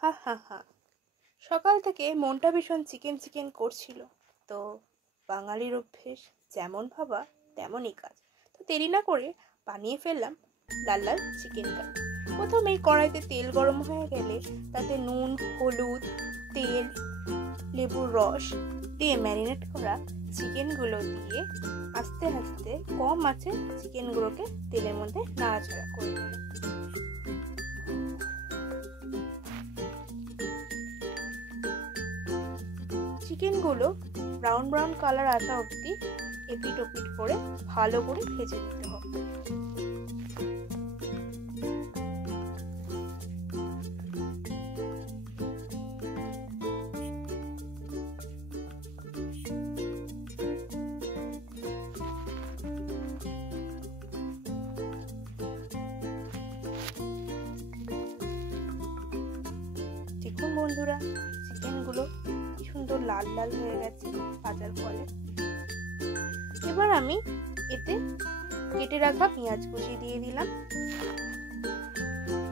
হা হা হা। সকাল থেকে মনটা ভীষণ চিকেন চিকেন করছিল। তো বাঙালির অভ্যেস যেমন ভাবা তেমনই কাজ। তো দেরি না করে বানিয়ে ফেললাম লাল লাল চিকেন কারি। প্রথমেই কড়াইতে তেল গরম হয়ে গেলে তাতে নুন, হলুদ, তেল, লেবুর রস দিয়ে ম্যারিনেট করা চিকেনগুলো দিয়ে আস্তে আস্তে কম আঁচে চিকেনগুলোকে তেলের মধ্যে নাড়াচাড়া করে দিলাম। চিকেনগুলো ব্রাউন ব্রাউন কালার আসা অবধি এপিট ওপিট করে ভালো করে ভেজে নিতে হবে। দেখুন বন্ধুরা, চিকেনগুলো কি সুন্দর লাল লাল হয়ে গেছে ভাজার ফলে। এবার আমি এতে কেটে রাখা পেঁয়াজ কুচি দিয়ে দিলাম।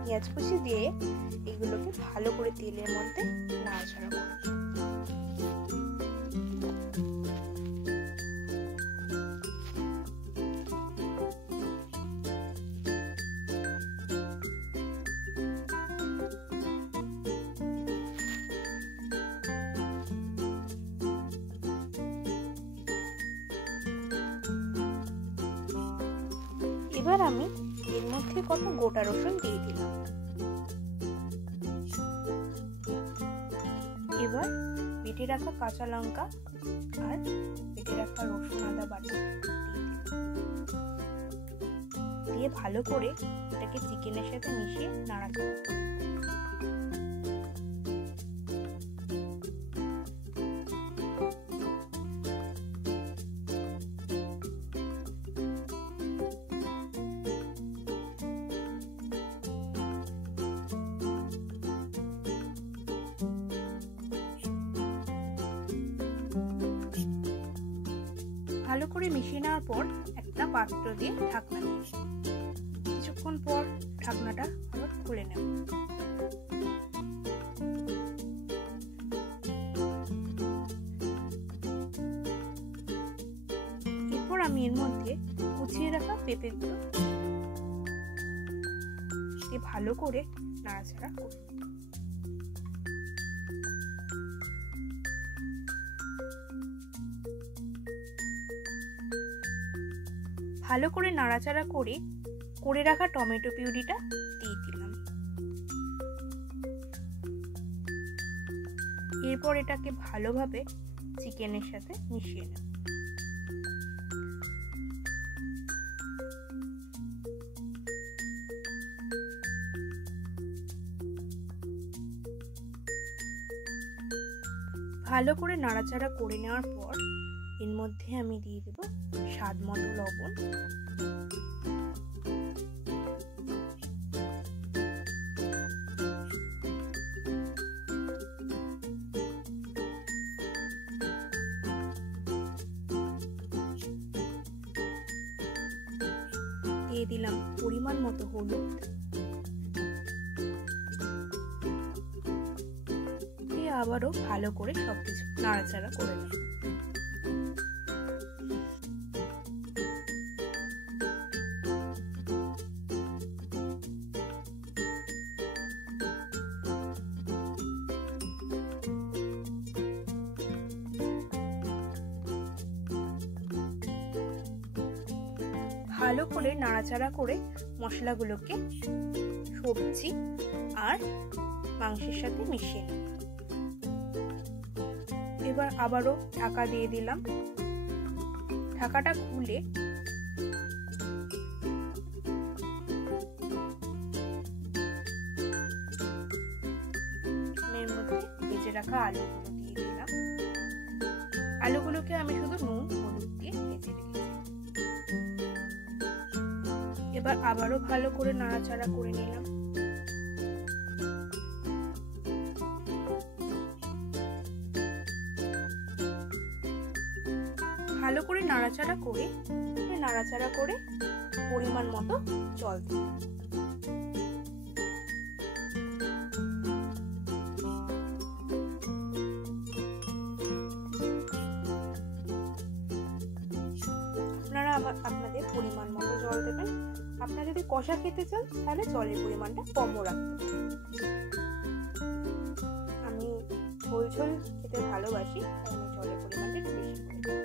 পেঁয়াজ কুচি দিয়ে এগুলোকে ভালো করে তেলের মধ্যে নাড়াচাড়া করে এবার আমি এর মধ্যে কত গোটা রসুন দিয়ে দিলাম। এবার বেটে রাখা কাঁচা লঙ্কা আর বেটে রাখা রসুন আদা বাটা দিয়ে ভালো করে এটাকে চিকেনের সাথে মিশিয়ে নাড়াচাড়া করব। ভালো করে মিশিয়ে নেওয়ার পর একটা পাত্র দিয়ে ঢাকনা দিয়ে কিছুক্ষণ পর ঢাকনাটা আবার খুলে নেব। এরপর আমি এর মধ্যে কুচিয়ে রাখা পেঁপেগুলো দিয়ে ভালো করে নাড়াচাড়া করব। ভালো করে নাড়াচাড়া করে রাখা টমেটো পিউরিটা দিয়ে দিলাম। এরপর এটাকে ভালোভাবে চিকেনের সাথে মিশিয়ে নেব। ভালো করে নাড়াচাড়া করে নেওয়ার পর এর মধ্যে আমি দিয়ে দেব স্বাদ মতো লবণ, দিয়ে দিলাম পরিমাণ মতো হলুদ, দিয়ে আবারও ভালো করে সবকিছু নাড়াচাড়া করে নেব। ভালো করে নাড়াচাড়া করে মশলাগুলোকে সবজি আর মাংসের সাথে মিশিয়ে নেব। এবার আবারও ঢাকা দিয়ে দিলাম। ঢাকাটা খুলে এর মধ্যে ভেজে রাখা আলুগুলো দিয়ে দিলাম। আলুগুলোকে আমি শুধু নুন হলুদ দিয়ে ভেজে রেখেছি। এবার আবারও ভালো করে নাড়াচাড়া করে নিলাম। ভালো করে নাড়াচাড়া করে পরিমাণ মতো জল দিলাম। কষা খেতে চান তাহলে জলের পরিমাণটা কমও রাখতে পারেন। আমি ঝোল ঝোল খেতে ভালোবাসি, তাই আমি জলের পরিমাণটা একটু বেশি করে দিই।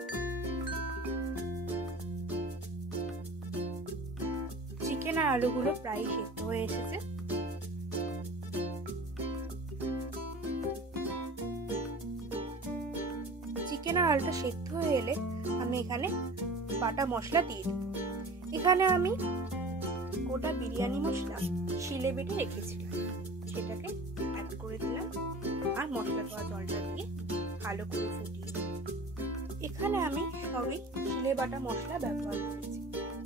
চিকেন আর আলুগুলো প্রায় সেদ্ধ হয়ে এসেছে। চিকেন আর আলুটা সেদ্ধ হয়ে এলে আমি এখানে বাটা মশলা দিয়ে দিই। এখানে আমি গোটা বিরিয়ানি মশলা শিলে বেটে রেখেছিলাম, সেটাকে অ্যাড করে দিলাম আর মশলা ধোয়া জলটা দিয়ে ভালো করে ফুটিয়ে দিই। এখানে আমি সবই শিলে বাটা মশলা ব্যবহার করেছি,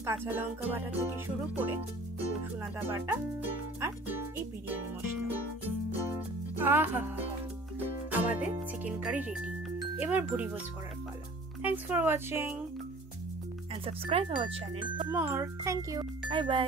কাঁচা লঙ্কা বাটা থেকে শুরু করে রসুন আদা বাটা আর এই বিরিয়ানি মশলা। আহা, আমাদের চিকেন কারি রেডি। এবার ভুড়িভোজ করার পালা। Thanks for watching and subscribe our channel for more. Thank you. Bye bye.